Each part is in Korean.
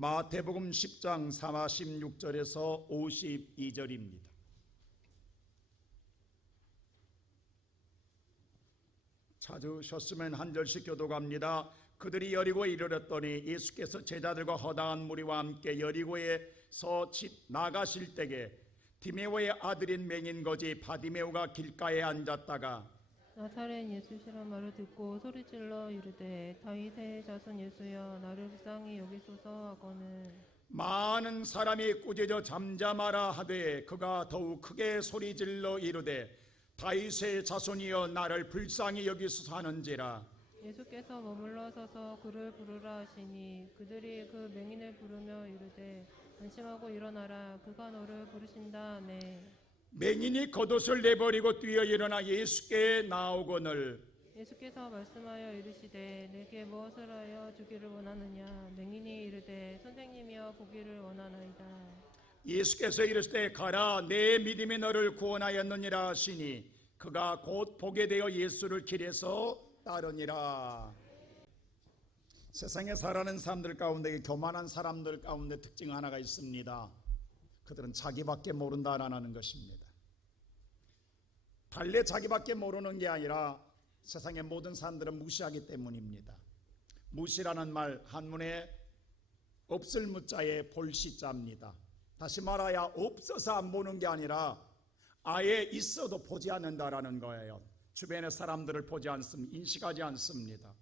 마태복음 10장 46절에서 52절입니다. 찾으셨으면 한 절씩 교독합니다. 그들이 여리고에 이르렀더니 예수께서 제자들과 허다한 무리와 함께 여리고에서 나가실 때에 디메오의 아들인 맹인 거지 바디메오가 길가에 앉았다가 나사렛 예수시란 말을 듣고 소리질러 이르되 다윗의 자손 예수여 나를 불쌍히 여기소서 하거늘 많은 사람이 꾸짖어 잠잠하라 하되 그가 더욱 크게 소리질러 이르되 다윗의 자손이여 나를 불쌍히 여기소서 하는지라. 예수께서 머물러 서서 그를 부르라 하시니 그들이 그 맹인을 부르며 이르되 안심하고 일어나라 그가 너를 부르신다 하매 맹인이 겉옷을 내버리고 뛰어 일어나 예수께 나오거늘 예수께서 말씀하여 이르시되 내게 무엇을 하여 주기를 원하느냐. 맹인이 이르되 선생님이여 보기를 원하나이다. 예수께서 이르시되 가라 내 믿음이 너를 구원하였느니라 하시니 그가 곧 보게 되어 예수를 길에서 따르니라. 세상에 살아가는 사람들 가운데 교만한 사람들 가운데 특징 하나가 있습니다. 그들은 자기밖에 모른다라는 것입니다. 달래 자기밖에 모르는 게 아니라 세상의 모든 사람들은 무시하기 때문입니다. 무시라는 말 한문에 없을 무자에 볼시자입니다. 다시 말하여 없어서 안 보는 게 아니라 아예 있어도 보지 않는다라는 거예요. 주변의 사람들을 보지 않습니다. 인식하지 않습니다.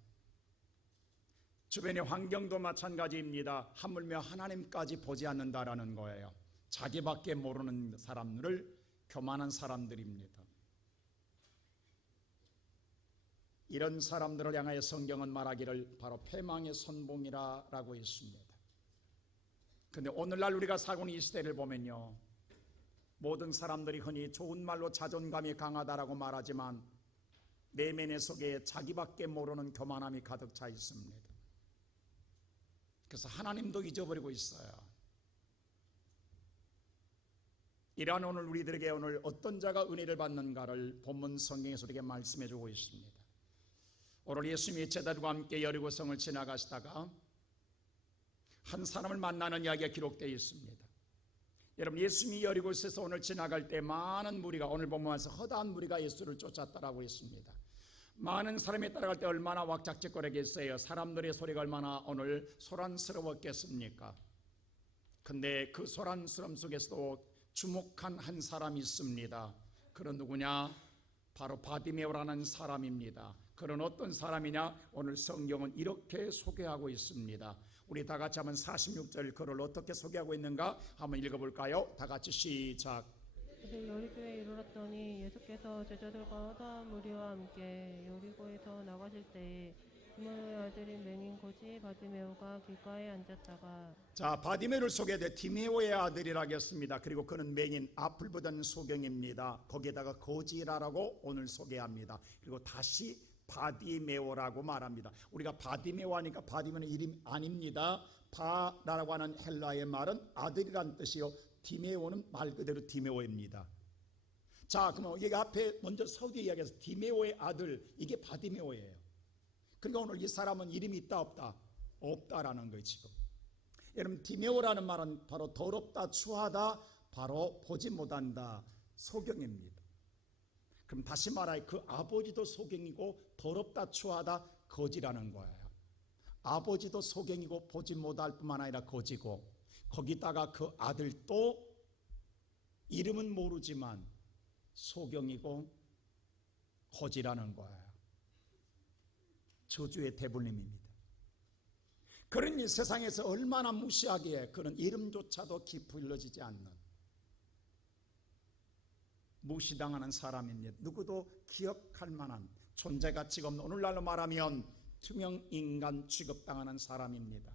주변의 환경도 마찬가지입니다. 하물며 하나님까지 보지 않는다라는 거예요. 자기밖에 모르는 사람들을 교만한 사람들입니다. 이런 사람들을 향하여 성경은 말하기를 바로 패망의 선봉이라고 했습니다. 그런데 오늘날 우리가 살고 있는 이 시대를 보면요, 모든 사람들이 흔히 좋은 말로 자존감이 강하다라고 말하지만 내면의 속에 자기밖에 모르는 교만함이 가득 차 있습니다. 그래서 하나님도 잊어버리고 있어요. 이러한 오늘 우리들에게 오늘 어떤 자가 은혜를 받는가를 본문 성경에서 우리에게 말씀해 주고 있습니다. 오늘 예수님이 제자들과 함께 여리고성을 지나가시다가 한 사람을 만나는 이야기가 기록되어 있습니다. 여러분, 예수님이 여리고에서 오늘 지나갈 때 많은 무리가, 오늘 본문에서 허다한 무리가 예수를 쫓았다라고 했습니다. 많은 사람이 따라갈 때 얼마나 왁작지껄하겠어요. 사람들의 소리가 얼마나 오늘 소란스러웠겠습니까? 근데 그 소란스러움 속에서도 주목한 한 사람이 있습니다. 그런 누구냐? 바로 바디메오라는 사람입니다. 그런 어떤 사람이냐? 오늘 성경은 이렇게 소개하고 있습니다. 우리 다 같이 한번 46절 글을 어떻게 소개하고 있는가 한번 읽어볼까요? 다 같이 시작. 그들 여리고에 이르렀더니 예수께서 제자들과 허다한 무리와 함께 여리고에서 나가실 때에 디메오의 아들인 맹인 고지 바디메오가 길가에 앉았다가 자, 바디메오를 소개해 디메오의 아들이라고 했습니다. 그리고 그는 맹인 앞을 보던 소경입니다. 거기에다가 고지라라고 오늘 소개합니다. 그리고 다시 바디메오라고 말합니다. 우리가 바디메오 하니까 바디메오는 이름 아닙니다. 바라고 하는 헬라의 말은 아들이란 뜻이요, 디메오는 말 그대로 디메오입니다. 자, 그럼 여기 앞에 먼저 서두에 이야기해서 디메오의 아들, 이게 바디메오예요. 그러니까 오늘 이 사람은 이름이 있다 없다? 없다라는 거예요. 지금 여러분, 디메오라는 말은 바로 더럽다, 추하다, 바로 보지 못한다, 소경입니다. 그럼 다시 말하여 그 아버지도 소경이고 더럽다, 추하다, 거지라는 거예요. 아버지도 소경이고 보지 못할 뿐만 아니라 거지고, 거기다가 그 아들도 이름은 모르지만 소경이고 거지라는 거예요. 저주의 대불림입니다. 그러니 세상에서 얼마나 무시하기에 그런 이름조차도 깊이 일러지지 않는 무시당하는 사람입니다. 누구도 기억할 만한 존재가치가 없는, 오늘날로 말하면 투명인간 취급당하는 사람입니다.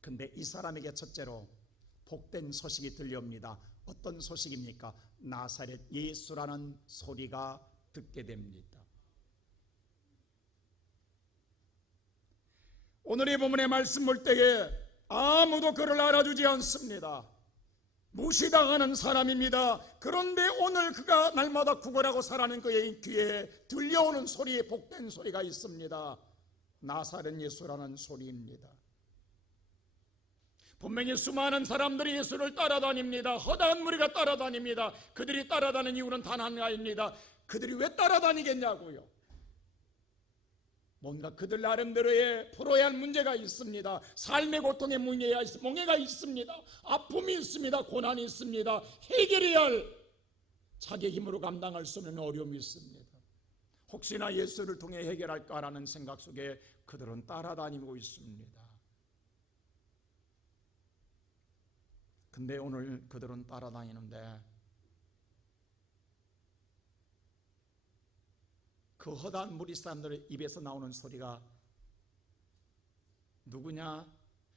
근데 이 사람에게 첫째로 복된 소식이 들려옵니다. 어떤 소식입니까? 나사렛 예수라는 소리가 듣게 됩니다. 오늘의 본문의 말씀 볼 때에 아무도 그를 알아주지 않습니다. 무시당하는 사람입니다. 그런데 오늘 그가 날마다 구걸하고 살아가는 그의 귀에 들려오는 소리에 복된 소리가 있습니다. 나사렛 예수라는 소리입니다. 분명히 수많은 사람들이 예수를 따라다닙니다. 허다한 무리가 따라다닙니다. 그들이 따라다니는 이유는 단 하나입니다. 그들이 왜 따라다니겠냐고요. 뭔가 그들 나름대로의 풀어야 할 문제가 있습니다. 삶의 고통의 몽해가 있습니다. 아픔이 있습니다. 고난이 있습니다. 해결해야 할 자기 힘으로 감당할 수 없는 어려움이 있습니다. 혹시나 예수를 통해 해결할까라는 생각 속에 그들은 따라다니고 있습니다. 근데 오늘 그들은 따라다니는데 그 허다한 무리 사람들의 입에서 나오는 소리가 누구냐?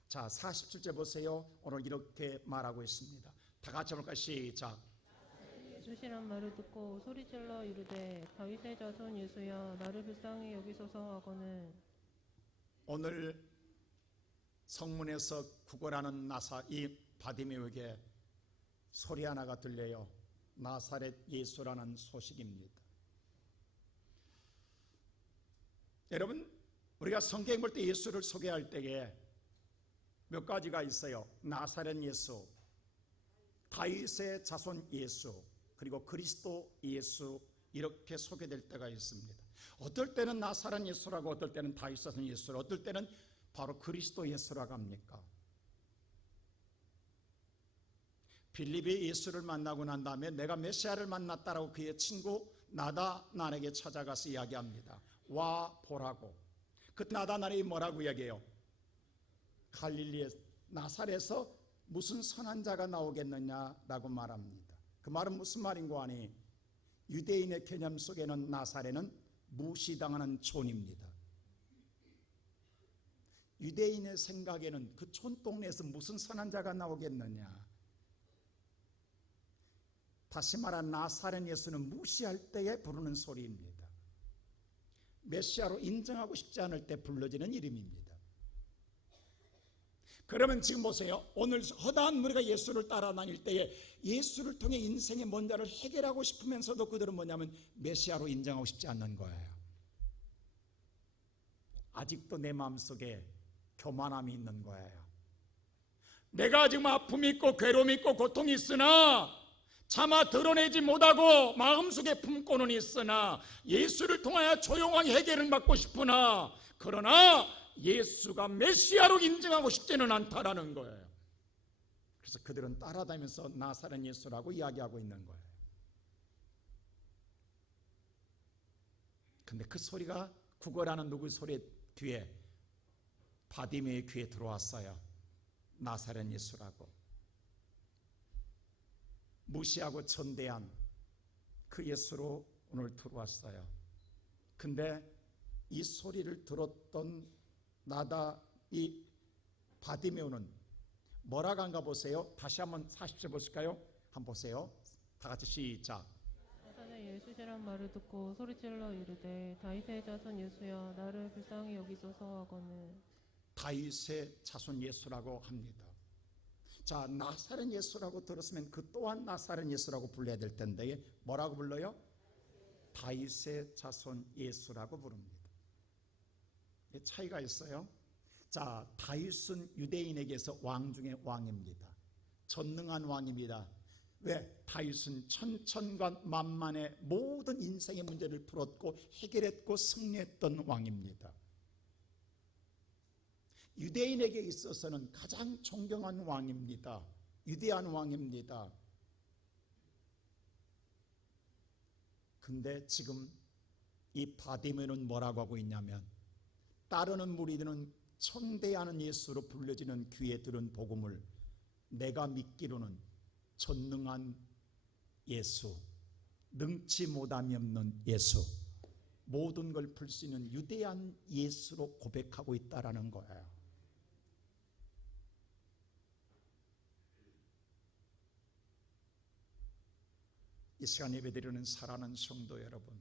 자, 47절 보세요. 오늘 이렇게 말하고 있습니다. 다 같이 볼까요? 시작. 예수시란 말을 듣고 소리질러 이르되 다윗의 자손 예수여 나를 불쌍히 여기소서 하거늘. 오늘 성문에서 구걸하는 이 바디메오에게 소리 하나가 들려요. 나사렛 예수라는 소식입니다. 여러분, 우리가 성경 볼 때 예수를 소개할 때에 몇 가지가 있어요. 나사렛 예수, 다윗의 자손 예수, 그리고 그리스도 예수, 이렇게 소개될 때가 있습니다. 어떨 때는 나사렛 예수라고, 어떨 때는 다윗 자손 예수라고, 어떨 때는 바로 그리스도 예수라고 합니까? 빌립이 예수를 만나고 난 다음에 내가 메시아를 만났다라고 그의 친구 나다나에게 찾아가서 이야기합니다. 와 보라고. 그 나다나엘이 뭐라고 이야기해요? 갈릴리의 나사렛에서 무슨 선한 자가 나오겠느냐라고 말합니다. 그 말은 무슨 말인고 하니 유대인의 개념 속에는 나사렛은 무시당하는 촌입니다. 유대인의 생각에는 그 촌동네에서 무슨 선한 자가 나오겠느냐. 다시 말하면 나사렛 예수는 무시할 때에 부르는 소리입니다. 메시아로 인정하고 싶지 않을 때 불러지는 이름입니다. 그러면 지금 보세요. 오늘 허다한 무리가 예수를 따라다닐 때에 예수를 통해 인생의 문제를 해결하고 싶으면서도 그들은 뭐냐면 메시아로 인정하고 싶지 않는 거예요. 아직도 내 마음속에 교만함이 있는 거예요. 내가 지금 아픔이 있고 괴로움이 있고 고통이 있으나 차마 드러내지 못하고 마음속에 품고는 있으나 예수를 통하여 조용하게 해결을 받고 싶으나 그러나 예수가 메시아로 인정하고 싶지는 않다라는 거예요. 그래서 그들은 따라다니면서 나사렛 예수라고 이야기하고 있는 거예요. 근데 그 소리가 구걸하는 누구 소리 뒤에 바디메의 귀에 들어왔어요. 나사렛 예수라고. 무시하고 천대한 그 예수로 오늘 들어왔어요. 근데 이 소리를 들었던 이 바디메오는 뭐라고 한가 보세요. 다시 한번 40절 보실까요? 한번 보세요. 다 같이 시작. 나사렛 예수시란 말을 듣고 소리질러 이르되 다윗의 자손 예수여 나를 불쌍히 여기소서 하거늘. 다윗의 자손 예수라고 합니다. 자, 나사렛 예수라고 들었으면 그 또한 나사렛 예수라고 불러야 될 텐데 뭐라고 불러요? 다윗의 자손 예수라고 부릅니다. 차이가 있어요. 자, 다윗은 유대인에게서 왕 중의 왕입니다. 전능한 왕입니다. 왜? 다윗은 천천과 만만의 모든 인생의 문제를 풀었고 해결했고 승리했던 왕입니다. 유대인에게 있어서는 가장 존경한 왕입니다. 위대한 왕입니다. 근데 지금 이 바디메오는 뭐라고 하고 있냐면 따르는 무리들은 천대하는 예수로 불려지는 귀에 들은 복음을 내가 믿기로는 전능한 예수, 능치 못함이 없는 예수, 모든 걸 풀 수 있는 위대한 예수로 고백하고 있다라는 거예요. 이 시간 예배드리는 사랑하는 성도 여러분,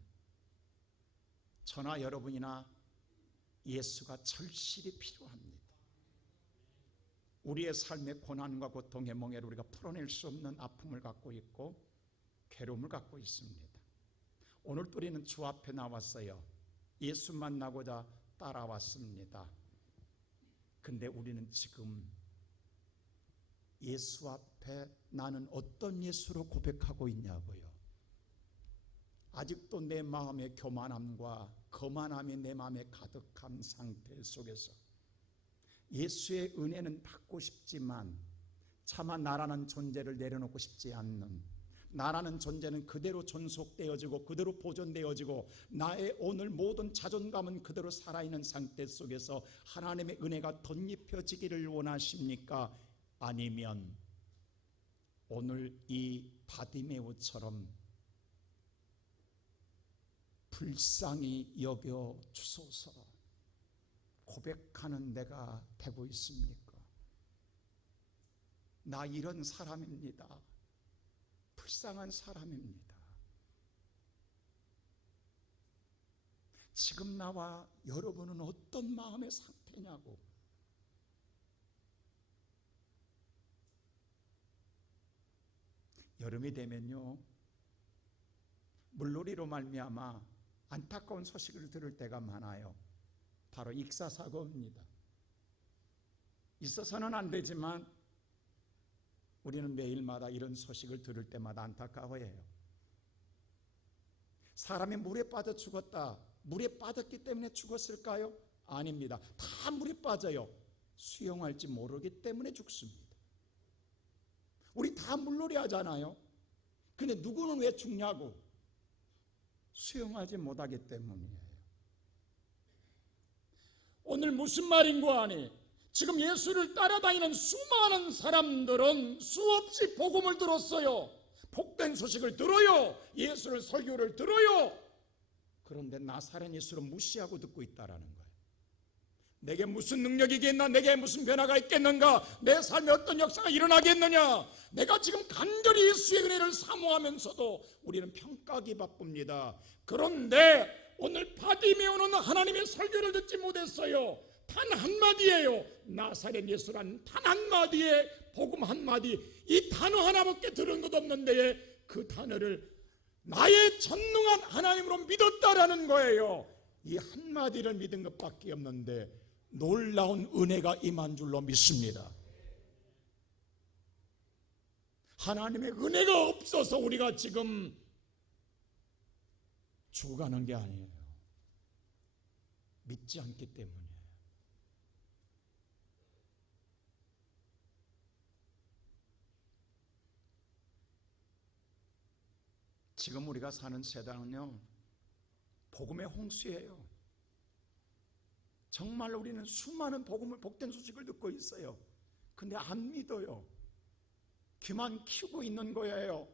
저나 여러분이나 예수가 절실히 필요합니다. 우리의 삶의 고난과 고통의 멍에를 우리가 풀어낼 수 없는 아픔을 갖고 있고 괴로움을 갖고 있습니다. 오늘 우리는 주 앞에 나왔어요. 예수 만나고자 따라왔습니다. 근데 우리는 지금 예수 앞에 나는 어떤 예수로 고백하고 있냐고요. 아직도 내 마음의 교만함과 거만함이 내 마음에 가득한 상태 속에서 예수의 은혜는 받고 싶지만 차마 나라는 존재를 내려놓고 싶지 않는, 나라는 존재는 그대로 존속되어지고 그대로 보존되어지고 나의 오늘 모든 자존감은 그대로 살아있는 상태 속에서 하나님의 은혜가 덧입혀지기를 원하십니까? 아니면 오늘 이 바디메오처럼 불쌍히 여겨 주소서 고백하는 내가 되고 있습니까? 나 이런 사람입니다. 불쌍한 사람입니다. 지금 나와 여러분은 어떤 마음의 상태냐고. 여름이 되면요, 물놀이로 말미암아 안타까운 소식을 들을 때가 많아요. 바로 익사사고입니다. 있어서는 안 되지만 우리는 매일마다 이런 소식을 들을 때마다 안타까워해요. 사람이 물에 빠져 죽었다. 물에 빠졌기 때문에 죽었을까요? 아닙니다. 다 물에 빠져요. 수영할지 모르기 때문에 죽습니다. 우리 다 물놀이 하잖아요. 근데 누구는 왜 죽냐고? 수영하지 못하기 때문이에요. 오늘 무슨 말인가 하니, 지금 예수를 따라다니는 수많은 사람들은 수없이 복음을 들었어요. 복된 소식을 들어요. 예수를 설교를 들어요. 그런데 나사렛 예수를 무시하고 듣고 있다라는 거예요. 내게 무슨 능력이 있겠나? 내게 무슨 변화가 있겠는가? 내 삶에 어떤 역사가 일어나겠느냐? 내가 지금 간절히 예수의 은혜를 사모하면서도 우리는 평가하기 바쁩니다. 그런데 오늘 바디메오는 하나님의 설교를 듣지 못했어요. 단 한마디예요. 나사렛 예수란 단 한마디에 복음 한마디, 이 단어 하나밖에 들은 것 없는데 그 단어를 나의 전능한 하나님으로 믿었다라는 거예요. 이 한마디를 믿은 것밖에 없는데 놀라운 은혜가 임한 줄로 믿습니다. 하나님의 은혜가 없어서 우리가 지금 죽어가는 게 아니에요. 믿지 않기 때문이에요. 지금 우리가 사는 세상은요, 복음의 홍수예요. 정말 우리는 수많은 복음을, 복된 소식을 듣고 있어요. 근데 안 믿어요. 귀만 키우고 있는 거예요.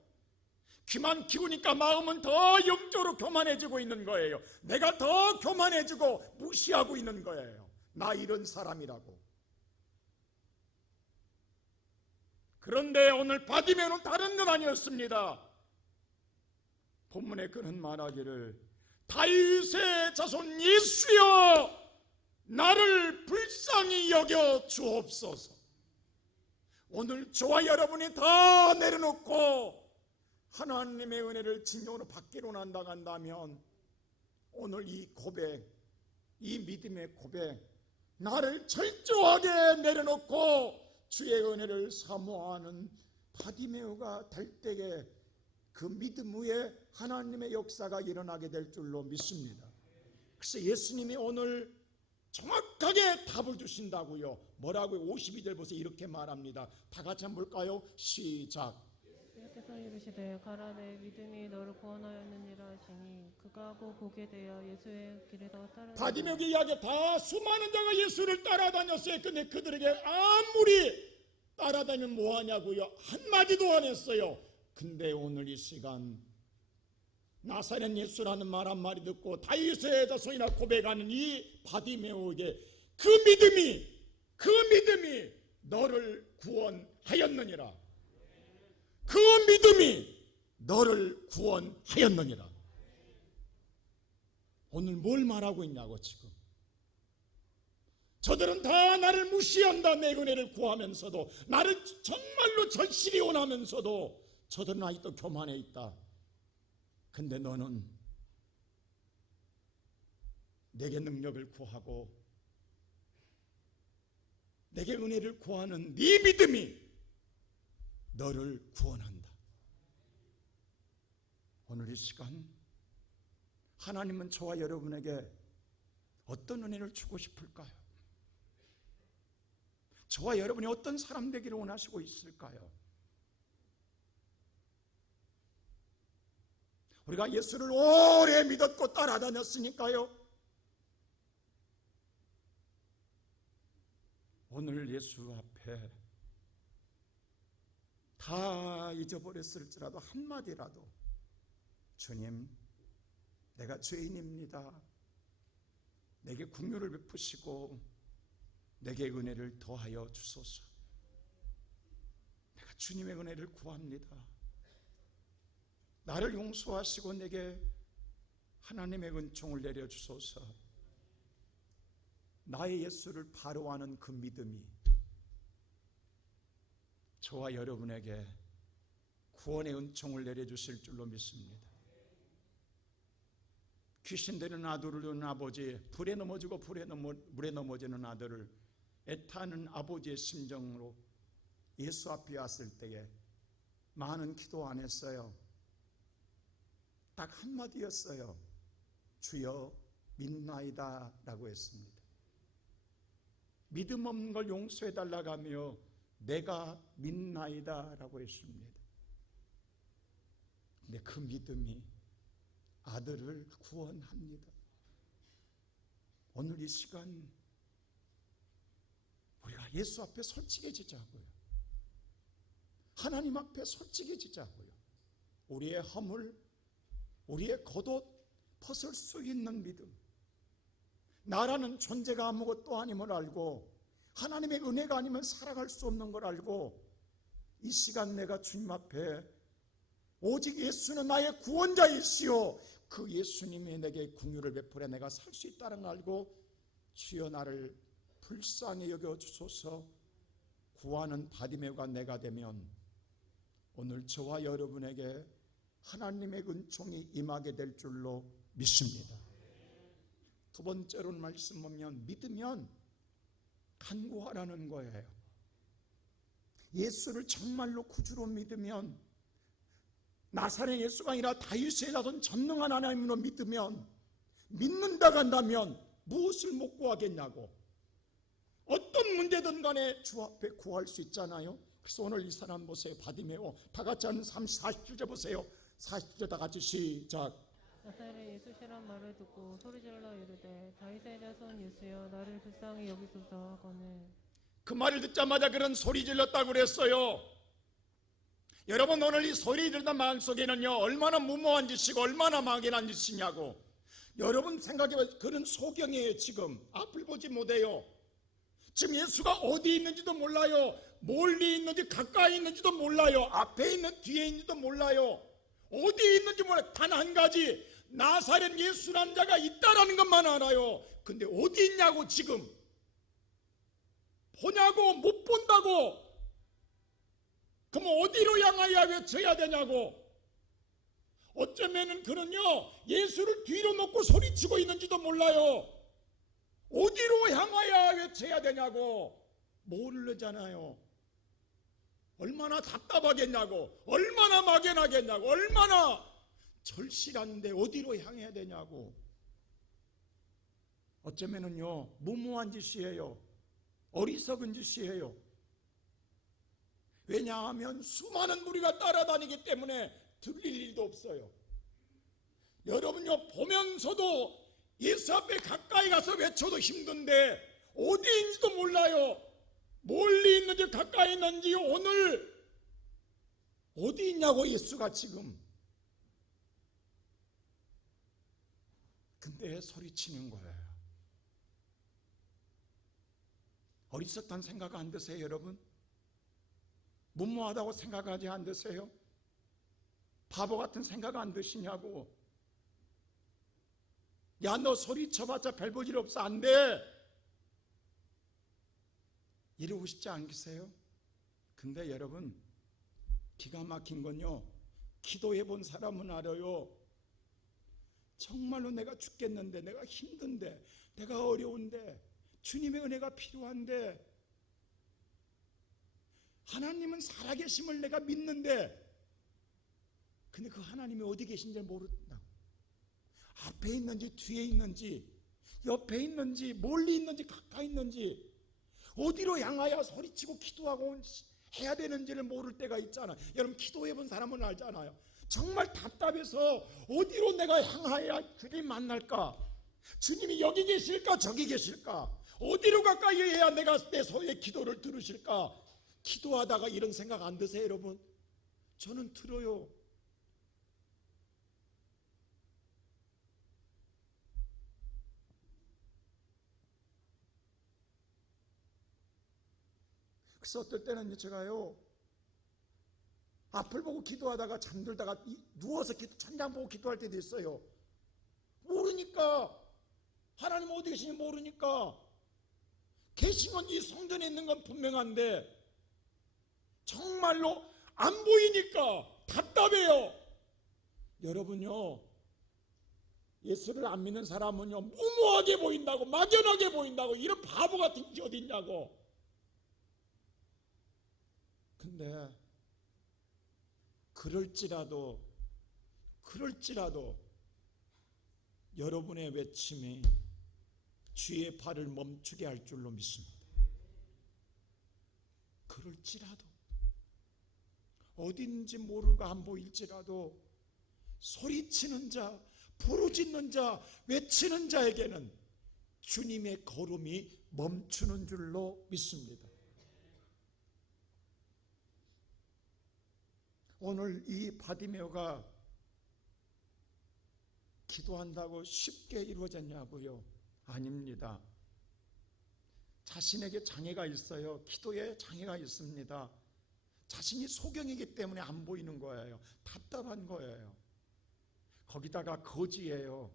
귀만 키우니까 마음은 더 영적으로 교만해지고 있는 거예요. 내가 더 교만해지고 무시하고 있는 거예요. 나 이런 사람이라고. 그런데 오늘 바디메오는 다른 건 아니었습니다. 본문에 그는 말하기를, 다윗의 자손 예수여 나를 불쌍히 여겨 주옵소서. 오늘 저와 여러분이 다 내려놓고 하나님의 은혜를 진정으로 받기로 한다면 오늘 이 고백, 이 믿음의 고백, 나를 철저하게 내려놓고 주의 은혜를 사모하는 바디메오가 될 때에 그 믿음 위에 하나님의 역사가 일어나게 될 줄로 믿습니다. 그래서 예수님이 오늘 정확하게 답을 주신다고요. 뭐라고요? 52절 보세요. 이렇게 말합니다. 다 같이 한번 볼까요? 시작. 예수께서 이르시되 가라 내 믿음이 너를 구원하였느니라 하시니 그가 곧 보게 되어 예수의 길에서 따라. 바디메오 이야기 다 수많은 자가 예수를 따라다녔어요. 근데 그들에게 아무리 따라다니면 뭐하냐고요? 한마디도 안 했어요. 근데 오늘 이 시간 나사렛 예수라는 말 한마디 듣고 다윗의 자손이라 고백하는 이 바디메오에게 그 믿음이 너를 구원하였느니라. 그 믿음이 너를 구원하였느니라. 오늘 뭘 말하고 있냐고. 지금 저들은 다 나를 무시한다. 내 은혜를 구하면서도, 나를 정말로 절실히 원하면서도 저들은 아직도 교만해 있다. 근데 너는 내게 능력을 구하고 내게 은혜를 구하는 네 믿음이 너를 구원한다. 오늘 이 시간 하나님은 저와 여러분에게 어떤 은혜를 주고 싶을까요? 저와 여러분이 어떤 사람 되기를 원하시고 있을까요? 우리가 예수를 오래 믿었고 따라다녔으니까요. 오늘 예수 앞에 다 잊어버렸을지라도 한마디라도 주님, 내가 죄인입니다. 내게 긍휼을 베푸시고 내게 은혜를 더하여 주소서. 내가 주님의 은혜를 구합니다. 나를 용서하시고 내게 하나님의 은총을 내려주소서. 나의 예수를 바로 아는 그 믿음이 저와 여러분에게 구원의 은총을 내려주실 줄로 믿습니다. 귀신 되는 아들을 두는 아버지, 불에 넘어지고 물에 넘어지는 아들을 애타는 아버지의 심정으로 예수 앞에 왔을 때에 많은 기도 안 했어요. 딱 한마디였어요. 주여 믿나이다 라고 했습니다. 믿음 없는 걸 용서해 달라고 하며 내가 믿나이다 라고 했습니다. 근데 그 믿음이 아들을 구원합니다. 오늘 이 시간 우리가 예수 앞에 솔직해지자고요. 하나님 앞에 솔직해지자고요. 우리의 허물, 우리의 겉옷 벗을 수 있는 믿음, 나라는 존재가 아무것도 아님을 알고 하나님의 은혜가 아니면 살아갈 수 없는 걸 알고 이 시간 내가 주님 앞에 오직 예수는 나의 구원자이시오, 그 예수님이 내게 긍휼을 베풀어 내가 살 수 있다는 걸 알고 주여 나를 불쌍히 여겨주소서. 구하는 바디메오가 내가 되면 오늘 저와 여러분에게 하나님의 은총이 임하게 될 줄로 믿습니다. 두 번째로는 말씀 보면 믿으면 간구하라는 거예요. 예수를 정말로 구주로 믿으면, 나사렛 예수가 아니라 다윗의 자손 전능한 하나님으로 믿으면, 믿는다고 한다면 무엇을 못 구하겠냐고. 어떤 문제든 간에 주 앞에 구할 수 있잖아요. 그래서 오늘 이 사람 보세요. 바디메오. 다 같이 하는 47절 보세요. 47절 다 같이 시작. 나사렛 예수시란 말을 듣고 소리질러 이르되 다윗의 자손 예수여 나를 불쌍히 여기소서 하거늘. 그 말을 듣자마자 그런 소리 질렀다고 그랬어요. 여러분, 오늘 이 소리 지르는 마음속에는요 얼마나 무모한 짓이고 얼마나 막연한 짓이냐고. 여러분 생각해봐요. 그런 소경이에요. 지금 앞을 보지 못해요. 지금 예수가 어디 있는지도 몰라요. 멀리 있는지 가까이 있는지도 몰라요. 앞에 있는 뒤에 있는지도 몰라요. 어디 있는지 몰라요. 단 한 가지, 나사렛 예수라는 자가 있다라는 것만 알아요. 근데 어디 있냐고. 지금 보냐고. 못 본다고. 그럼 어디로 향하여 외쳐야 되냐고. 어쩌면은 그는요 예수를 뒤로 놓고 소리치고 있는지도 몰라요. 어디로 향하여 외쳐야 되냐고. 모르잖아요. 얼마나 답답하겠냐고. 얼마나 막연하겠냐고. 얼마나 절실한데 어디로 향해야 되냐고. 어쩌면은요 무모한 짓이에요. 어리석은 짓이에요. 왜냐하면 수많은 무리가 따라다니기 때문에 들릴 일도 없어요. 여러분요 보면서도 예수 앞에 가까이 가서 외쳐도 힘든데 어디 있는지도 몰라요. 멀리 있는지 가까이 있는지 오늘 어디 있냐고 예수가 지금. 근데 소리치는 거예요. 어리석다는 생각 안 드세요 여러분? 무모하다고 생각하지 안 드세요? 바보 같은 생각 안 드시냐고. 야 너 소리쳐봤자 별 볼 일 없어 안 돼 이러고 싶지 않으세요? 근데 여러분 기가 막힌 건요 기도해 본 사람은 알아요. 정말로 내가 죽겠는데, 내가 힘든데, 내가 어려운데, 주님의 은혜가 필요한데 하나님은 살아계심을 내가 믿는데, 근데 그 하나님이 어디 계신지 모른다. 앞에 있는지 뒤에 있는지 옆에 있는지 멀리 있는지 가까이 있는지 어디로 향하여 소리치고 기도하고 해야 되는지를 모를 때가 있잖아요. 여러분 기도해 본 사람은 알잖아요. 정말 답답해서 어디로 내가 향하여 주님 만날까? 주님이 여기 계실까 저기 계실까? 어디로 가까이 해야 내가 내 소의 기도를 들으실까? 기도하다가 이런 생각 안 드세요 여러분? 저는 들어요. 그래서 어떨 때는 제가요 앞을 보고 기도하다가 잠들다가 누워서 천장 보고 기도할 때도 있어요. 모르니까, 하나님 어디 계시는지 모르니까. 계신 건 이 성전에 있는 건 분명한데 정말로 안 보이니까 답답해요. 여러분요, 예수를 안 믿는 사람은요 무모하게 보인다고, 막연하게 보인다고, 이런 바보 같은 게 어디 있냐고. 근데 그럴지라도 여러분의 외침이 주의 발을 멈추게 할 줄로 믿습니다. 그럴지라도, 어딘지 모르고 안 보일지라도 소리치는 자, 부르짖는 자, 외치는 자에게는 주님의 걸음이 멈추는 줄로 믿습니다. 오늘 이 바디메오가 기도한다고 쉽게 이루어졌냐고요? 아닙니다. 자신에게 장애가 있어요. 기도에 장애가 있습니다. 자신이 소경이기 때문에 안 보이는 거예요. 답답한 거예요. 거기다가 거지예요.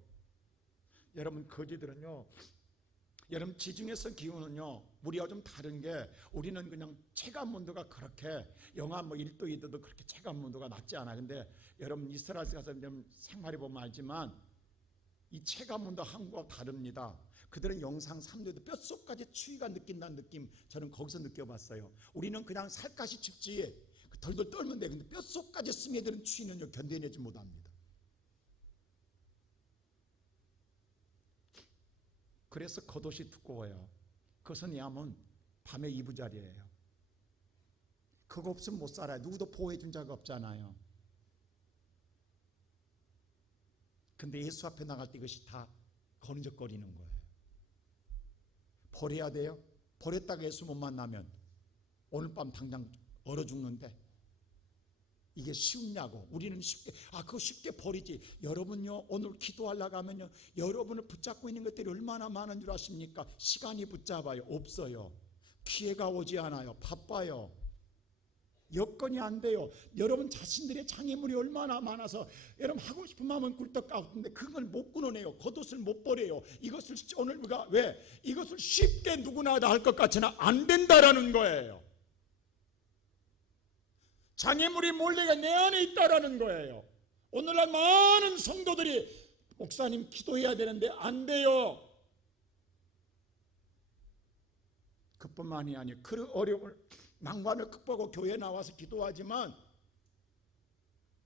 여러분 거지들은요, 여러분 지중해성 기후는요 우리와 좀 다른 게, 우리는 그냥 체감온도가 그렇게 영하 1도 2도도 그렇게 체감온도가 낮지 않아. 근데 여러분 이스라엘 가서 좀 생활해 보면 알지만 이 체감온도 한국과 다릅니다. 그들은 영상 3도에도 뼛속까지 추위가 느낀다는 느낌, 저는 거기서 느껴봤어요. 우리는 그냥 살갗이 춥지 덜덜 떨면 돼. 근데 뼛속까지 스며드는 추위는요 견뎌내지 못합니다. 그래서 겉옷이 두꺼워요. 그것은 야면 밤에 이부자리예요. 그거 없으면 못 살아요. 누구도 보호해 준 자가 없잖아요. 근데 예수 앞에 나갈 때 이것이 다 거느적거리는 거예요. 버려야 돼요? 버렸다가 예수 못 만나면 오늘 밤 당장 얼어 죽는데 이게 쉬우냐고. 우리는 쉽게 그거 쉽게 버리지. 여러분요 오늘 기도하려고 하면요 여러분을 붙잡고 있는 것들이 얼마나 많은 줄 아십니까? 시간이 붙잡아요. 없어요. 기회가 오지 않아요. 바빠요. 여건이 안 돼요. 여러분 자신들의 장애물이 얼마나 많아서 여러분 하고 싶은 마음은 굴떡 까는데 그걸 못 끊어내요. 겉옷을 못 버려요. 이것을 오늘 우리가 왜 이것을 쉽게 누구나 다 할 것 같지는 안 된다라는 거예요. 장애물이 몰래가 내 안에 있다라는 거예요. 오늘날 많은 성도들이 목사님 기도해야 되는데 안 돼요. 그뿐만이 아니에요. 그 어려움을 난관을 극복하고 교회에 나와서 기도하지만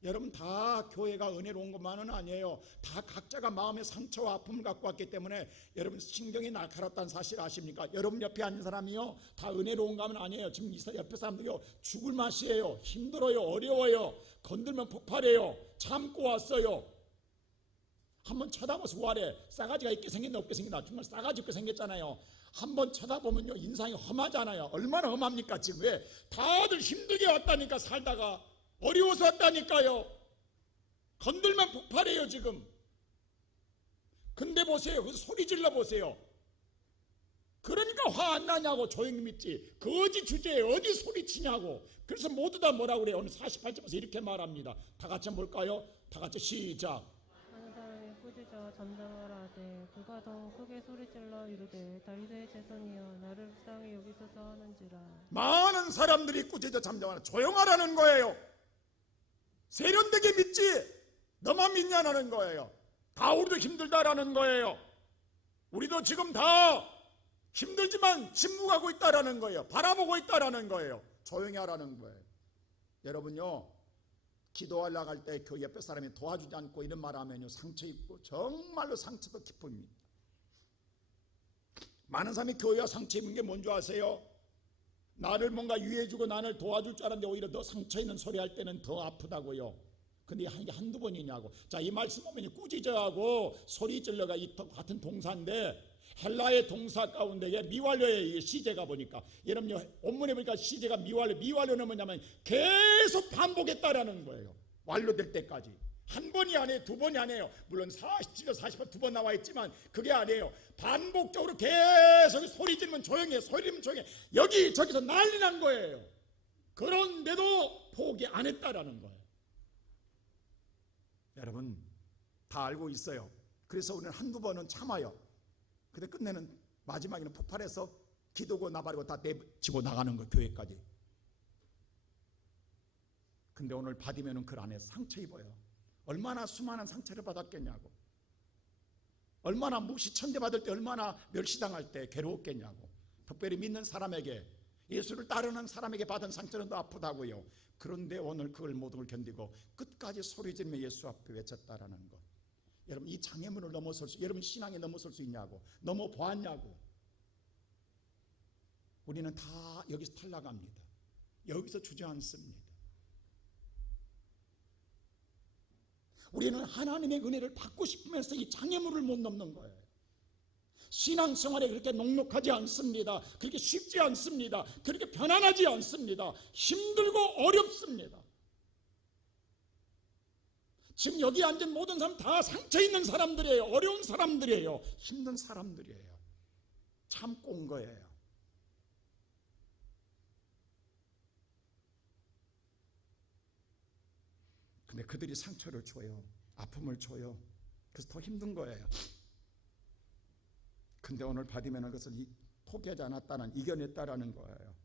여러분 다 교회가 은혜로운 것만은 아니에요. 다 각자가 마음의 상처와 아픔을 갖고 왔기 때문에 여러분 신경이 날카롭다는 사실 아십니까? 여러분 옆에 앉은 사람이요 다 은혜로운 가면 아니에요. 지금 옆에 사람들요 죽을 맛이에요. 힘들어요. 어려워요. 건들면 폭발해요. 참고 왔어요. 한번 쳐다보면서 뭐하래? 싸가지가 있게 생겼나 없게 생겼나? 정말 싸가지 있게 생겼잖아요. 한번 쳐다보면요 인상이 험하잖아요. 얼마나 험합니까 지금. 왜? 다들 힘들게 왔다니까. 살다가 어려워서 왔다니까요. 건들면 폭발해요 지금. 근데 보세요. 그 소리 질러 보세요. 그러니까 화 안 나냐고. 조용히 믿지. 거지 주제에 어디 소리치냐고. 그래서 모두 다 뭐라고 그래요. 오늘 48절에서 이렇게 말합니다. 다 같이 한번 볼까요? 다 같이 시작. 하는 사람이 꾸짖어 잠잠하라 하되 그가 더 크게 소리질러 이르되 다윗의 자손이여 나를 불쌍히 여기소서 하는지라. 많은 사람들이 꾸짖어 잠잠하라. 조용하라는 거예요. 세련되게 믿지 너만 믿냐라는 거예요. 다 우리도 힘들다라는 거예요. 우리도 지금 다 힘들지만 침묵하고 있다라는 거예요. 바라보고 있다라는 거예요. 조용히 하라는 거예요. 여러분요, 기도하려고 할 때 그 옆에 사람이 도와주지 않고 이런 말 하면요, 상처 입고 정말로 상처도 깊습니다. 많은 사람이 교회와 상처 입은 게 뭔지 아세요? 나를 뭔가 위해주고 나를 도와줄 줄 알았는데 오히려 더 상처 있는 소리 할 때는 더 아프다고요. 근데 이게 한두 번이냐고. 자, 이 말씀 보면 꾸짖어하고 소리 질러가 이 같은 동사인데 헬라의 동사 가운데 미완료의 시제가 보니까 여러분요, 원문에 보니까 시제가 미완료는 뭐냐면 계속 반복했다라는 거예요. 완료될 때까지. 한 번이 아니에요, 두 번이 아니에요. 물론 47절 40번 두 번 나와 있지만 그게 아니에요. 반복적으로 계속 소리 지르면 조용해, 소리 지르면 조용해. 여기 저기서 난리 난 거예요. 그런데도 포기 안 했다라는 거예요. 여러분 다 알고 있어요. 그래서 우리는 한두 번은 참아요. 근데 끝내는 마지막에는 폭발해서 기도고 나발이고 다 내치고 나가는 거예요, 교회까지. 근데 오늘 바디메오는 그 안에 상처 입어요. 얼마나 수많은 상처를 받았겠냐고. 얼마나 무시천대 받을 때, 얼마나 멸시당할 때 괴로웠겠냐고. 특별히 믿는 사람에게, 예수를 따르는 사람에게 받은 상처는 더 아프다고요. 그런데 오늘 그걸 모든 걸 견디고 끝까지 소리 지르며 예수 앞에 외쳤다라는 것. 여러분 이 장애물을 넘어설 수, 여러분 신앙에 넘어설 수 있냐고, 넘어보았냐고. 우리는 다 여기서 탈락합니다. 여기서 주저앉습니다. 우리는 하나님의 은혜를 받고 싶으면서 이 장애물을 못 넘는 거예요. 신앙생활에 그렇게 녹록하지 않습니다. 그렇게 쉽지 않습니다. 그렇게 편안하지 않습니다. 힘들고 어렵습니다. 지금 여기 앉은 모든 사람 다 상처 있는 사람들이에요. 어려운 사람들이에요. 힘든 사람들이에요. 참고 온 거예요. 근데 그들이 상처를 줘요. 아픔을 줘요. 그래서 더 힘든 거예요. 근데 오늘 바디메오는 그것을 포기하지 않았다는, 이겨냈다라는 거예요.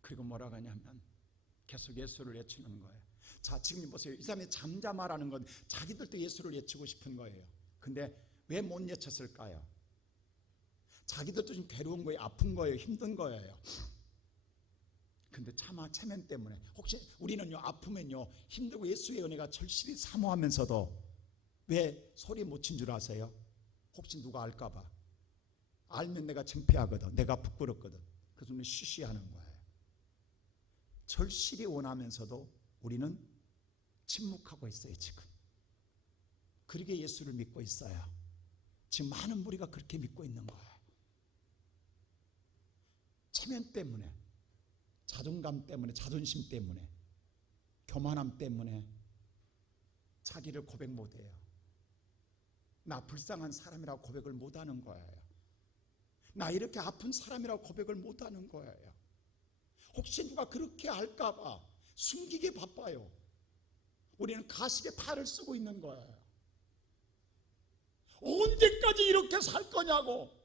그리고 뭐라고 하냐면 계속 예수를 외치는 거예요. 자, 지금 보세요. 이 사람이 잠잠하라는 건 자기들도 예수를 외치고 싶은 거예요. 근데 왜 못 외쳤을까요? 자기들도 좀 괴로운 거예요. 아픈 거예요. 힘든 거예요. 근데 체면 때문에. 혹시 우리는요, 아프면요, 힘들고 예수의 은혜가 절실히 사모하면서도 왜 소리 못 친 줄 아세요? 혹시 누가 알까봐. 알면 내가 창피하거든, 내가 부끄럽거든. 그래서 우리는 쉬쉬하는 거예요. 절실히 원하면서도 우리는 침묵하고 있어요. 지금 그렇게 예수를 믿고 있어요. 지금 많은 무리가 그렇게 믿고 있는 거예요. 체면 때문에, 자존감 때문에, 자존심 때문에, 교만함 때문에 자기를 고백 못해요. 나 불쌍한 사람이라고 고백을 못하는 거예요. 나 이렇게 아픈 사람이라고 고백을 못하는 거예요. 혹시 누가 그렇게 할까봐 숨기기 바빠요. 우리는 가식의 팔을 쓰고 있는 거예요. 언제까지 이렇게 살 거냐고.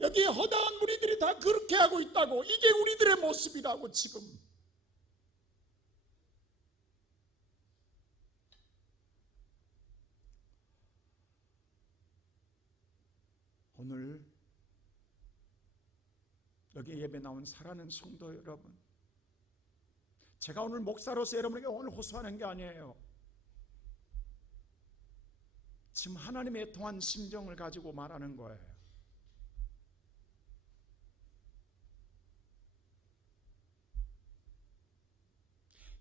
여기 허다한 무리들이 다 그렇게 하고 있다고. 이게 우리들의 모습이라고. 지금 오늘 여기 예배 나온 사랑하는 성도 여러분, 제가 오늘 목사로서 여러분에게 오늘 호소하는 게 아니에요. 지금 하나님의 애통한 심정을 가지고 말하는 거예요.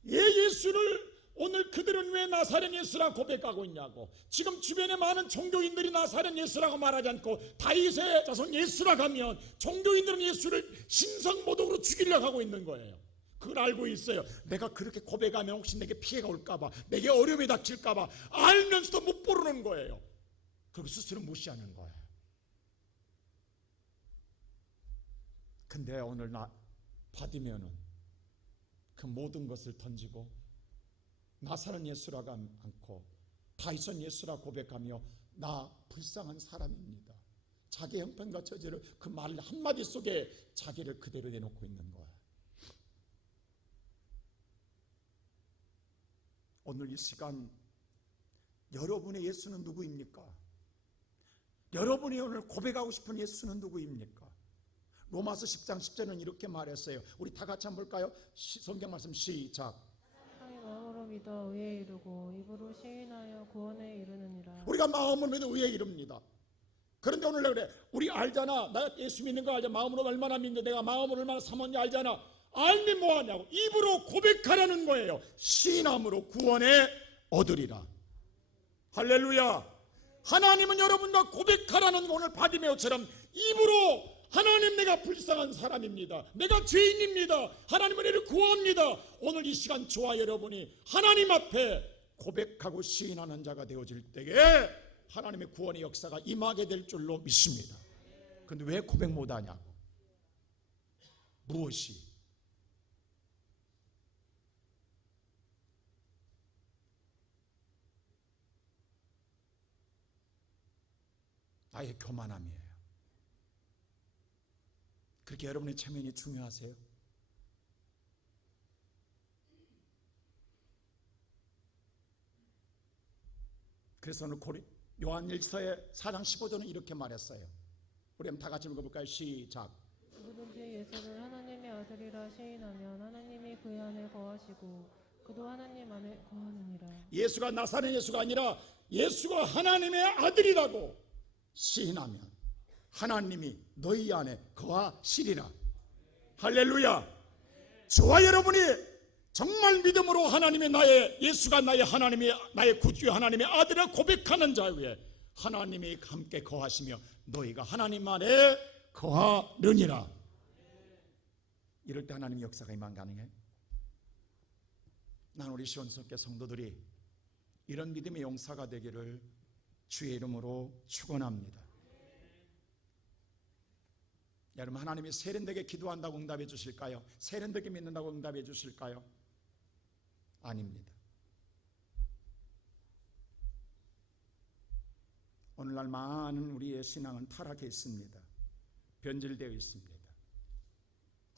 예수를 오늘 그들은 왜 나사렛 예수라고 고백하고 있냐고. 지금 주변에 많은 종교인들이 나사렛 예수라고 말하지 않고 다윗의 자손 예수라고 하면 종교인들은 예수를 신성모독으로 죽이려고 하고 있는 거예요. 그걸 알고 있어요. 내가 그렇게 고백하면 혹시 내게 피해가 올까봐, 내게 어려움이 닥칠까봐 알면서도 못 부르는 거예요. 그리고 스스로 무시하는 거예요. 근데 오늘 바디메오는 그 모든 것을 던지고 나사렛 예수라고 않고 다윗은 예수라 고백하며 나 불쌍한 사람입니다. 자기 형편과 처지를 그 말 한마디 속에 자기를 그대로 내놓고 있는 거예요. 오늘 이 시간 여러분의 예수는 누구입니까? 여러분이 오늘 고백하고 싶은 예수는 누구입니까? 로마서 10장 10절은 이렇게 말했어요. 우리 다 같이 한번 볼까요? 성경 말씀 시작. 사랑이 마음으로 믿어 의에 이르고 입으로 시인하여 구원에 이르느니라. 우리가 마음으로 믿어 의에 이릅니다. 그런데 오늘 그래, 우리 알잖아. 나 예수 믿는 거 알잖아. 마음으로 얼마나 믿는데 내가 마음으로 얼마나 삼았냐 알잖아. 알면 뭐하냐고. 입으로 고백하라는 거예요. 시인함으로 구원에 얻으리라. 할렐루야. 하나님은 여러분과 고백하라는 거. 오늘 바디메오처럼 입으로 하나님, 내가 불쌍한 사람입니다. 내가 죄인입니다. 하나님은 이를 구합니다. 오늘 이 시간 저와 여러분이 하나님 앞에 고백하고 시인하는 자가 되어질 때에 하나님의 구원의 역사가 임하게 될 줄로 믿습니다. 그런데 왜 고백 못하냐고. 무엇이? 나의 교만함이에요. 그렇게 여러분의 체면이 중요하세요? 그래서 오늘 요한일서의 4장 15절은 이렇게 말했어요. 우리 한번 다 같이 읽어볼까요? 시작. 누구든지 예수를 하나님의 아들이라 시인하면 하나님이 그 안에 거하시고 그도 하나님 안에 거하느니라. 예수가 나사렛 예수가 아니라 예수가 하나님의 아들이라고 시인하면 하나님이 너희 안에 거하시리라. 할렐루야. 저와 여러분이 정말 믿음으로 하나님의 나의 예수가 나의 하나님의 나의 구주 하나님의 아들을 고백하는 자 위에 하나님이 함께 거하시며 너희가 하나님 안에 거하느니라. 이럴 때 하나님의 역사가 임한 가능해? 난 우리 시온성교 성도들이 이런 믿음의 용사가 되기를 주의 이름으로 축원합니다. 여러분, 하나님이 세련되게 기도한다고 응답해 주실까요? 세련되게 믿는다고 응답해 주실까요? 아닙니다. 오늘날 많은 우리의 신앙은 타락해 있습니다. 변질되어 있습니다.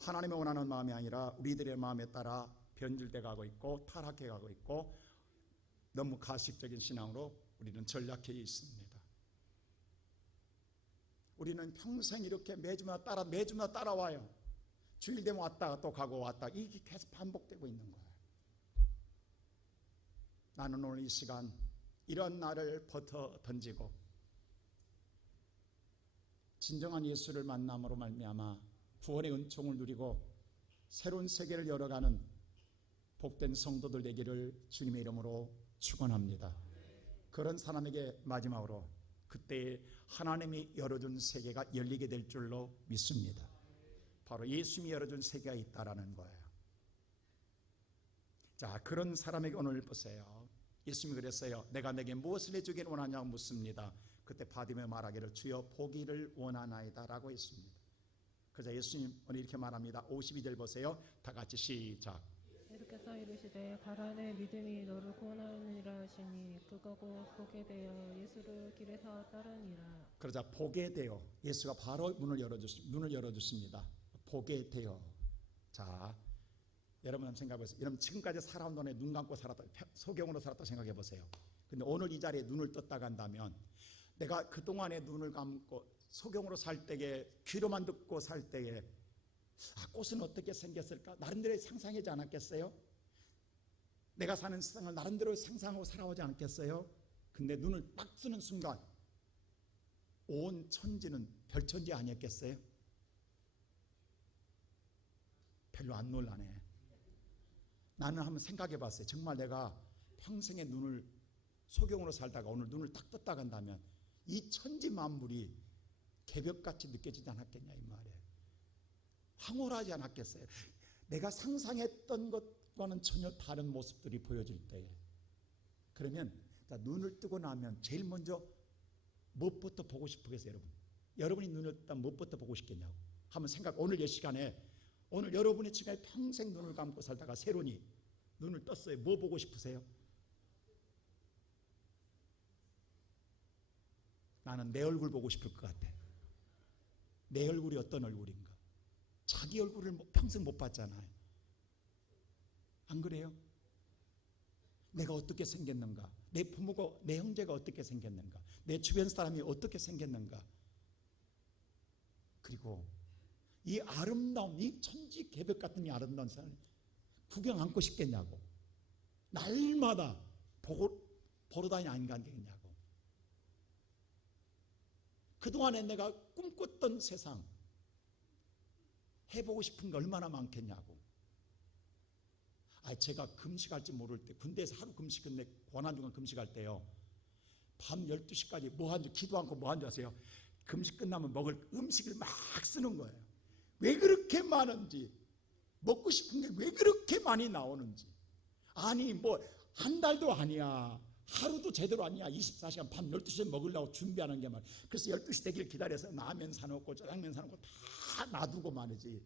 하나님의 원하는 마음이 아니라 우리들의 마음에 따라 변질돼 가고 있고 타락해 가고 있고 너무 가식적인 신앙으로 우리는 전락해 있습니다. 우리는 평생 이렇게 매주마다 따라와요. 주일 되면 왔다가 또 가고 왔다. 이게 계속 반복되고 있는 거예요. 나는 오늘 이 시간 이런 나를 버터 던지고 진정한 예수를 만남으로 말미암아 구원의 은총을 누리고 새로운 세계를 열어가는 복된 성도들 되기를 주님의 이름으로 축원합니다. 그런 사람에게 마지막으로 그때 하나님이 열어준 세계가 열리게 될 줄로 믿습니다. 바로 예수님이 열어준 세계가 있다라는 거예요. 자, 그런 사람에게 오늘 보세요. 예수님이 그랬어요. 내가 내게 무엇을 해주길 원하냐고 묻습니다. 그때 바디메오 말하기를 주여 보기를 원하나이다 라고 했습니다. 그래서 예수님 오늘 이렇게 말합니다. 52절 보세요. 다 같이 시작. 예수께서 이르시되 가라 내 믿음이 너를 구원하느니라 하시니 그가 곧 보게 되어 예수를 길에서 따르니라. 그러자 보게 되어 예수가 바로 문을 열어주십니다. 보게 되어. 자, 여러분 한번 생각해 보세요. 여러분 지금까지 살아온 동안에 눈 감고 살았다, 소경으로 살았다 생각해 보세요. 근데 오늘 이 자리에 눈을 떴다 간다면 내가 그동안에 눈을 감고 소경으로 살 때에 귀로만 듣고 살 때에 꽃은 어떻게 생겼을까? 나름대로 상상하지 않았겠어요? 내가 사는 세상을 나름대로 상상하고 살아오지 않겠어요? 근데 눈을 딱 뜨는 순간 온 천지는 별천지 아니었겠어요? 별로 안 놀라네. 나는 한번 생각해 봤어요. 정말 내가 평생의 눈을 소경으로 살다가 오늘 눈을 딱 떴다 간다면 이 천지 만물이 개벽같이 느껴지지 않았겠냐 이 말이에요. 황홀하지 않았겠어요? 내가 상상했던 것과는 전혀 다른 모습들이 보여질 때에 그러면 눈을 뜨고 나면 제일 먼저 무엇부터 보고 싶으겠어요? 여러분이 눈을 뜨면 무엇부터 보고 싶겠냐고 한번 오늘 이 시간에 오늘 여러분이 지금 평생 눈을 감고 살다가 새로니 눈을 떴어요. 뭐 보고 싶으세요? 나는 내 얼굴 보고 싶을 것 같아. 내 얼굴이 어떤 얼굴인가? 자기 얼굴을 평생 못 봤잖아요. 안 그래요? 내가 어떻게 생겼는가? 내 부모가, 내 형제가 어떻게 생겼는가, 내 주변 사람이 어떻게 생겼는가, 그리고 이 아름다운, 이 천지개벽 같은 이 아름다운 사람 구경 안고 싶겠냐고, 날마다 보러 다니는 안 가겠냐고. 그동안에 내가 꿈꿨던 세상 해보고 싶은 게 얼마나 많겠냐고. 제가 금식할지 모를 때, 군대에서 하루 금식했는데 고난중간 금식할 때요, 밤 12시까지 뭐 한 줄, 기도 않고 뭐 한 줄 아세요? 금식 끝나면 먹을 음식을 막 쓰는 거예요. 왜 그렇게 많은지, 먹고 싶은 게 왜 그렇게 많이 나오는지. 아니 뭐 한 달도 아니야, 하루도 제대로 아니야. 24시간 밤 12시에 먹으려고 준비하는 게 말. 그래서 12시 되길 기다려서 라면 사놓고 짜장면 사놓고 다 놔두고 말이지.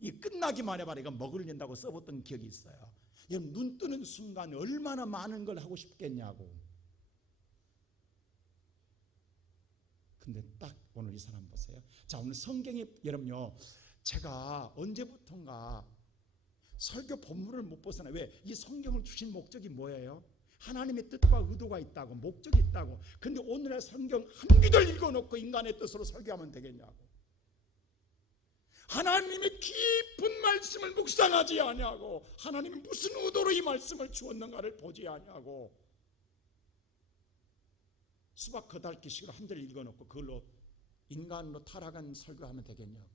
이 끝나기만 해봐라, 이거 먹으려고 써봤던 기억이 있어요. 여러분, 눈 뜨는 순간 얼마나 많은 걸 하고 싶겠냐고. 근데 딱 오늘 이 사람 보세요. 자, 오늘 성경이, 여러분요, 제가 언제부턴가 설교 본문을 못 벗어나. 왜? 이 성경을 주신 목적이 뭐예요? 하나님의 뜻과 의도가 있다고, 목적이 있다고. 근데 오늘날 성경 한 구절 읽어놓고 인간의 뜻으로 설교하면 되겠냐고. 하나님의 깊은 말씀을 묵상하지 아니하고, 하나님이 무슨 의도로 이 말씀을 주었는가를 보지 아니하고, 수박 거달기식으로 한 절 읽어놓고 그걸로 인간으로 타락한 설교하면 되겠냐고.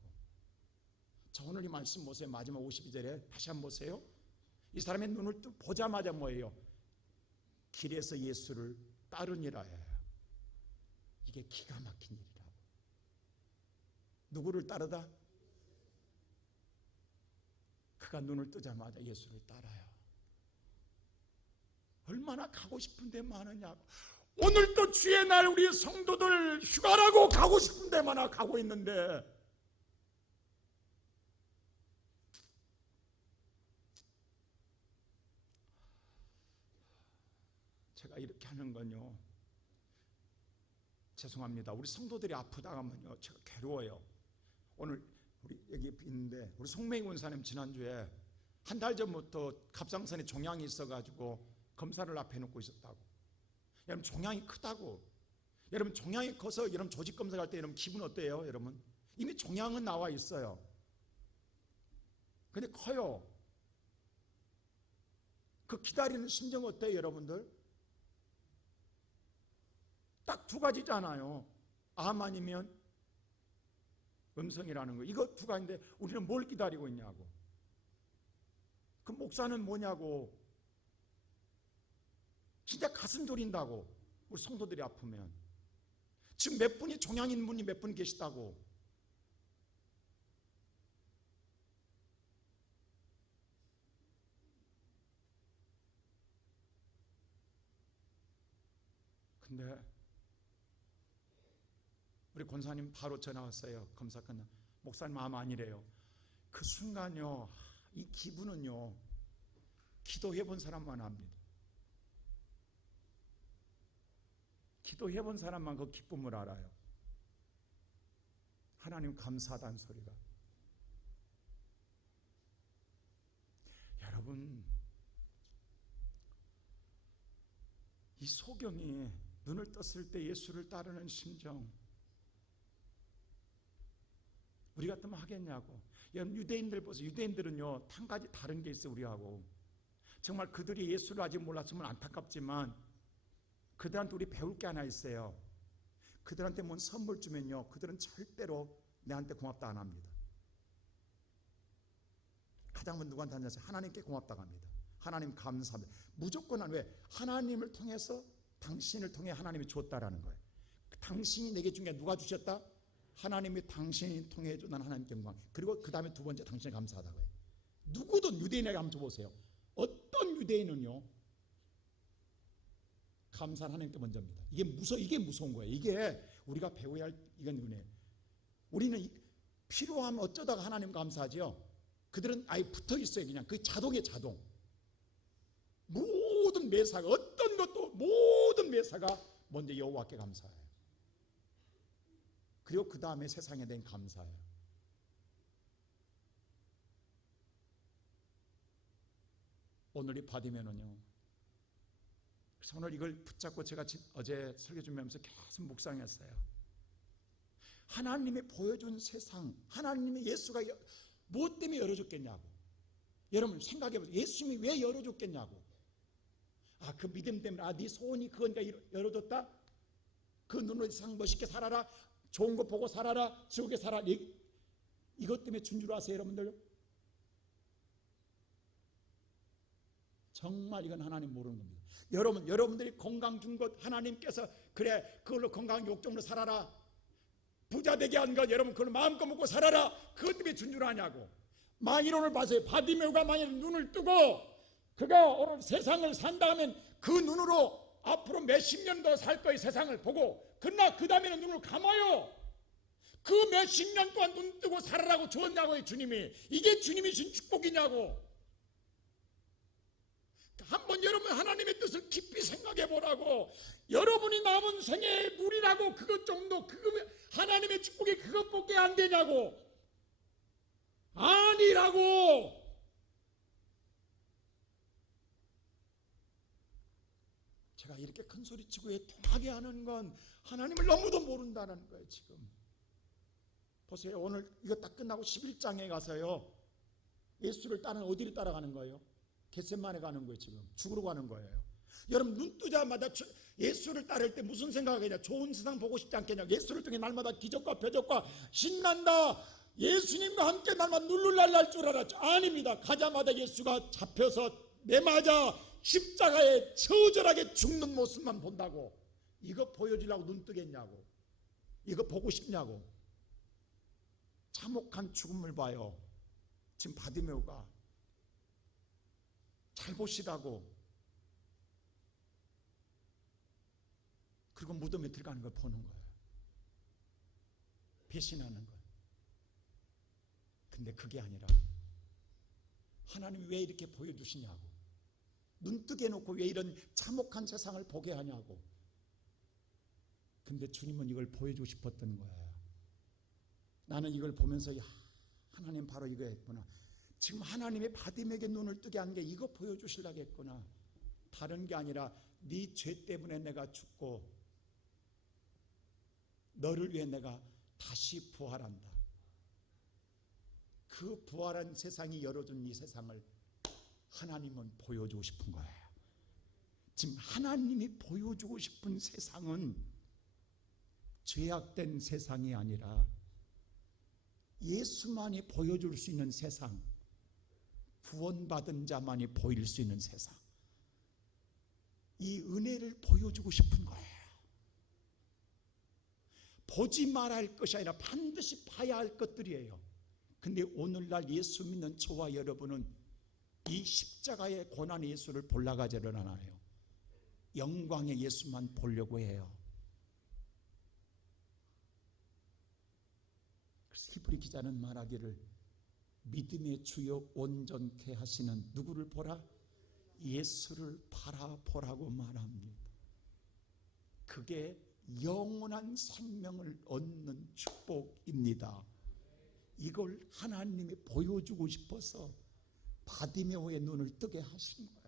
자, 오늘 이 말씀 보세요. 마지막 52절에 다시 한번 보세요. 이 사람의 눈을 보자마자 뭐예요? 길에서 예수를 따르니라 해요. 이게 기가 막힌 일이라고. 누구를 따르다? 그가 눈을 뜨자마자 예수를 따라요. 얼마나 가고 싶은 데 많으냐고. 오늘 또 주의 날 우리 성도들 휴가라고 가고 싶은 데만 가고 있는데, 제가 이렇게 하는 건요, 죄송합니다. 우리 성도들이 아프다 하면요, 제가 괴로워요. 오늘 우리 여기 있는데 우리 송맹희 원사님 지난주에 한 달 전부터 갑상선에 종양이 있어가지고 검사를 앞에 놓고 있었다고. 여러분, 종양이 크다고. 여러분, 종양이 커서 여러분 조직 검사할 때 여러분 기분 어때요? 여러분, 이미 종양은 나와 있어요. 근데 커요. 그 기다리는 심정 어때요, 여러분들? 딱 두 가지잖아요. 암 아니면 음성이라는 거. 이거 두 가지인데 우리는 뭘 기다리고 있냐고. 그 목사는 뭐냐고. 진짜 가슴 졸인다고. 우리 성도들이 아프면. 지금 몇 분이 종양인 분이 몇 분 계시다고. 근데 우리 권사님 바로 전화 왔어요. 검사 끝나. 목사님 암 아니래요. 그 순간요, 이 기분은요, 기도해 본 사람만 압니다. 기도해 본 사람만 그 기쁨을 알아요. 하나님 감사하다는 소리가. 여러분, 이 소경이 눈을 떴을 때 예수를 따르는 심정, 우리 같으면 하겠냐고. 여러분, 유대인들 보세요. 유대인들은요, 한 가지 다른 게 있어요, 우리하고. 정말 그들이 예수를 아직 몰랐으면 안타깝지만 그들한테 우리 배울 게 하나 있어요. 그들한테 뭔 선물 주면요, 그들은 절대로 내한테 고맙다 안 합니다. 가장 먼저 누구한테 하냐면 하나님께 고맙다고 합니다. 하나님 감사합니다. 무조건. 왜? 하나님을 통해서, 당신을 통해 하나님이 줬다라는 거예요. 당신이 내게 준 게 누가 주셨다? 하나님이 당신이 통해 줘. 난 하나님께 영광. 그리고 그 다음에 두 번째 당신이 감사하다고 해요. 누구든 유대인에게 한번 줘보세요. 어떤 유대인은요, 감사는 하나님께 먼저입니다. 이게 무서운 거예요. 이게 우리가 배워야 할, 이건 은혜예요. 우리는 필요하면 어쩌다가 하나님 감사하죠. 그들은 아예 붙어 있어요. 그냥 그 자동이에요, 자동. 모든 매사가, 어떤 것도 모든 매사가 먼저 여호와께 감사해요. 그리고 그 다음에 세상에 대한 감사예요. 오늘이 받으면은요, 그래서 오늘 이걸 붙잡고 제가 어제 설교 준비하면서 계속 묵상했어요. 하나님이 보여준 세상, 하나님이 예수가 무엇 때문에 열어줬겠냐고. 여러분 생각해보세요. 예수님이 왜 열어줬겠냐고. 그 믿음 때문에 네 소원이 그거니까 열어줬다. 그 눈으로 세상 멋있게 살아라, 좋은 거 보고 살아라, 지옥에 살아. 이것 때문에 준 줄 아세요, 여러분들? 정말 이건 하나님 모르는 겁니다. 여러분들이 건강 준 것 하나님께서 그래 그걸로 건강 욕정으로 살아라, 부자 되게 한 것 여러분 그걸 마음껏 먹고 살아라, 그것 때문에 준 줄 아냐고. 만일 오늘 봐세요. 바디메오가 만일 눈을 뜨고 그가 오늘 세상을 산다 하면 그 눈으로 앞으로 몇십 년 더 살 거예요. 세상을 보고. 그러나 그 다음에는 눈을 감아요. 그 몇십 년 동안 눈 뜨고 살아라고 주었냐고요, 주님이. 이게 주님이 준 축복이냐고. 한번 여러분 하나님의 뜻을 깊이 생각해 보라고. 여러분이 남은 생애의 물이라고 그것 정도, 그거 하나님의 축복이 그것밖에 안 되냐고. 아니라고. 제가 이렇게 큰 소리치고 통하게 하는 건 하나님을 너무도 모른다는 거예요. 지금 보세요. 오늘 이거 딱 끝나고 11장에 가서요, 예수를 따라 어디를 따라가는 거예요? 겟세마네 가는 거예요. 지금 죽으러 가는 거예요. 여러분 눈 뜨자마자 예수를 따를 때 무슨 생각하겠냐? 좋은 세상 보고 싶지 않겠냐? 예수를 통해 날마다 기적과 표적과 신난다, 예수님과 함께 날마다 룰루랄 날 줄 알았죠. 아닙니다. 가자마자 예수가 잡혀서 매맞아 십자가에 처절하게 죽는 모습만 본다고. 이거 보여주려고 눈 뜨겠냐고. 이거 보고 싶냐고. 참혹한 죽음을 봐요. 지금 바디메오가. 잘 보시라고. 그리고 무덤에 들어가는 걸 보는 거예요. 배신하는 거. 근데 그게 아니라 하나님이 왜 이렇게 보여주시냐고. 눈 뜨게 해놓고 왜 이런 참혹한 세상을 보게 하냐고. 근데 주님은 이걸 보여주고 싶었던 거예요. 나는 이걸 보면서 하나님 바로 이거 했구나. 지금 하나님의 바디맥에 눈을 뜨게 한 게 이거 보여주시려고 했구나. 다른 게 아니라 네 죄 때문에 내가 죽고 너를 위해 내가 다시 부활한다. 그 부활한 세상이 열어준 이 세상을 하나님은 보여주고 싶은 거예요. 지금 하나님이 보여주고 싶은 세상은 죄악된 세상이 아니라 예수만이 보여줄 수 있는 세상, 구원받은 자만이 보일 수 있는 세상, 이 은혜를 보여주고 싶은 거예요. 보지 말아야 할 것이 아니라 반드시 봐야 할 것들이에요. 근데 오늘날 예수 믿는 저와 여러분은 이 십자가의 고난 예수를 보려고 하지 않아요. 영광의 예수만 보려고 해요. 그래서 히브리 기자는 말하기를 믿음의 주요 온전케 하시는 누구를 보라? 예수를 바라보라고 말합니다. 그게 영원한 생명을 얻는 축복입니다. 이걸 하나님이 보여주고 싶어서 바디메오의 눈을 뜨게 하신 거예요.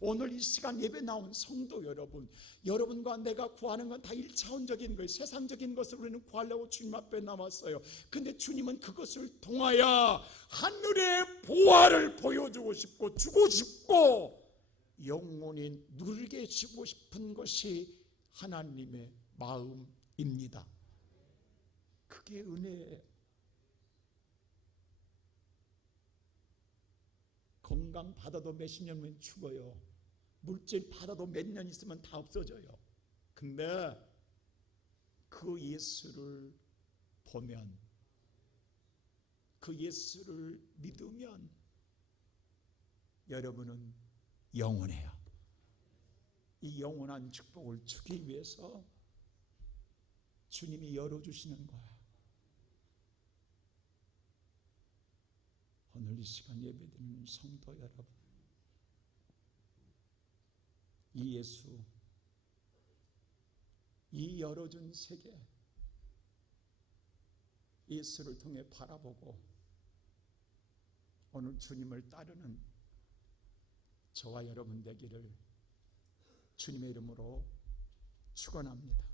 오늘 이 시간 예배 나온 성도 여러분, 여러분과 내가 구하는 건 다 1차원적인 거예요. 세상적인 것을 우리는 구하려고 주님 앞에 나왔어요. 근데 주님은 그것을 통하여 하늘의 보화를 보여주고 싶고 주고 싶고 영원히 누리게 해주고 싶은 것이 하나님의 마음입니다. 그게 은혜예요. 건강 받아도 몇십 년면 죽어요. 물질 받아도 몇 년 있으면 다 없어져요. 근데 그 예수를 보면, 그 예수를 믿으면 여러분은 영원해요. 이 영원한 축복을 주기 위해서 주님이 열어주시는 거예요. 오늘 이 시간 예배드리는 성도 여러분, 이 예수, 이 열어준 세계, 예수를 통해 바라보고 오늘 주님을 따르는 저와 여러분 되기를 주님의 이름으로 축원합니다.